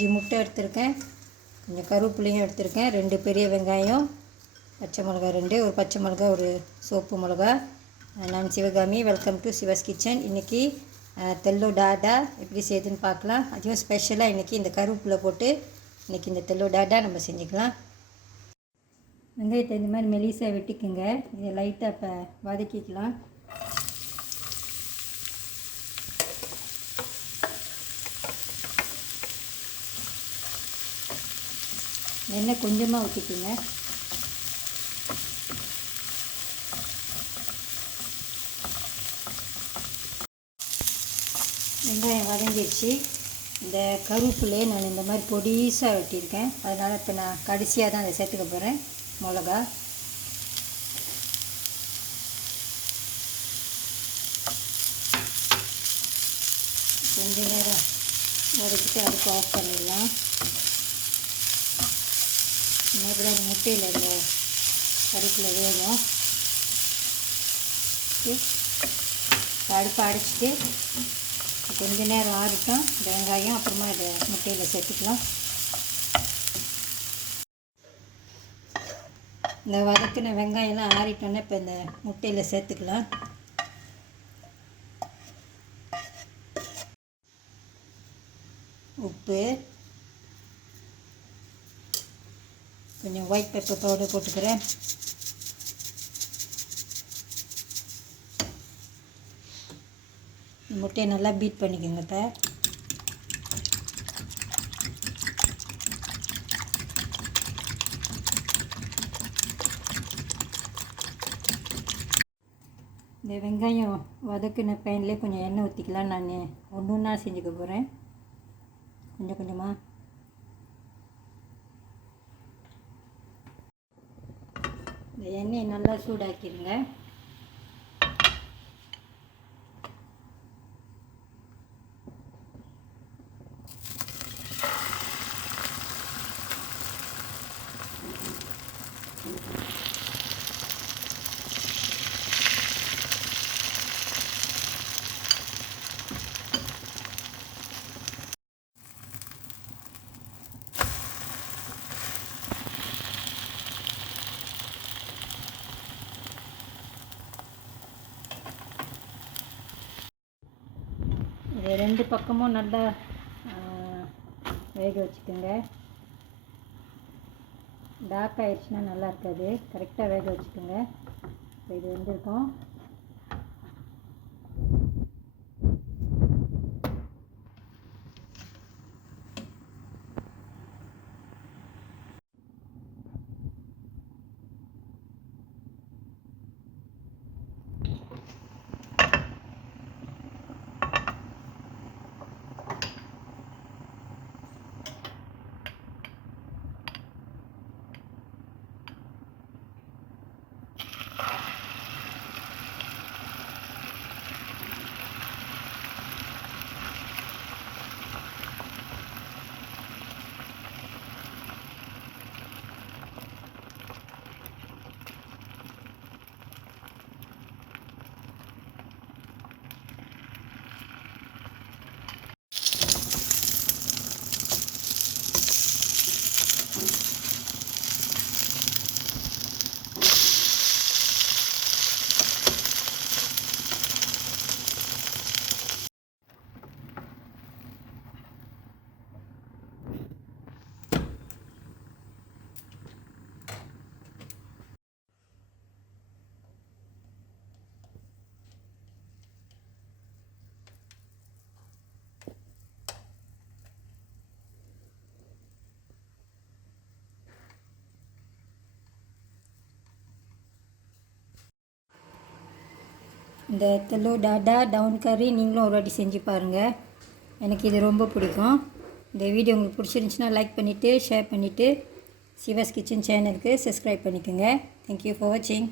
5 முட்டை எடுத்திருக்கேன், கொஞ்சம் கருவேப்பிலையும் எடுத்திருக்கேன், 2 பெரிய வெங்காயம், பச்சை மிளகா 2, ஒரு பச்சை மிளகா, ஒரு சோப்பு மிளகா. நான் Sivakami, welcome to Siva's kitchen. இன்றைக்கி தெல்லோ டாடா எப்படி செய்யுதுன்னு பார்க்கலாம். அதுவும் ஸ்பெஷலாக இன்றைக்கி இந்த கருவேப்பிலை போட்டு இன்றைக்கி இந்த தெல்லோ டாடா நம்ம செஞ்சுக்கலாம். வெங்காயத்தை இந்த மாதிரி மெலிசாக வெட்டிக்குங்க. இதை லைட்டாக இப்போ வதக்கிக்கலாம். எண்ணெய் கொஞ்சமாக ஊற்றிக்குங்க. வெங்காயம் வதங்கிடுச்சு. இந்த கருவேப்பிலையை நான் இந்த மாதிரி பொடிசாக வெட்டியிருக்கேன், அதனால் இப்போ நான் கடைசியாக தான் அதை சேர்த்துக்க போகிறேன். மிளகா, கொஞ்ச நேரம் வதக்கிட்டு அதுக்கு ஆஃப் பண்ணிடலாம். இந்த மாதிரி அந்த முட்டையில் இந்த கருவேப்பிலை வேகும். அடுப்பை அடைச்சிட்டு கொஞ்ச நேரம் ஆறிட்டோம் இந்த வெங்காயம். அப்புறமா இதை முட்டையில் சேர்த்துக்கலாம். இந்த வதக்கின வெங்காயம்லாம் ஆறிட்டோன்னே இப்போ இந்த முட்டையில் சேர்த்துக்கலாம். உப்பு, கொஞ்சம் ஒயிட் பெப்பர் பவுடர் போட்டுக்கிறேன். முட்டையை நல்லா பீட் பண்ணிக்கோங்க. இப்போ இந்த வெங்காயம் வதக்கின பேன்லேயே கொஞ்சம் எண்ணெய் ஊற்றிக்கலாம். நான் ஒன்று ஒன்றா செஞ்சுக்க போகிறேன், கொஞ்சம் கொஞ்சமாக. இந்த எண்ணெயை நல்லா சூடாக்கிடுங்க. இது 2 பக்கமும் நல்லா வேக வச்சுக்கோங்க. டார்க் ஆயிடுச்சுன்னா நல்லா இருக்காது. கரெக்டாக வேக வச்சுக்கோங்க. இப்போ இது வந்துருக்கும். இந்த தெல்லோ டாடா டவுன் கறி நீங்களும் ஒரு வாட்டி செஞ்சு பாருங்கள். எனக்கு இது ரொம்ப பிடிக்கும். இந்த வீடியோ உங்களுக்கு பிடிச்சிருந்துச்சின்னா லைக் பண்ணிவிட்டு ஷேர் பண்ணிவிட்டு சிவாஸ் கிச்சன் சேனலுக்கு சப்ஸ்கிரைப் பண்ணிக்கோங்க. தேங்க்யூ ஃபார் வாட்சிங்.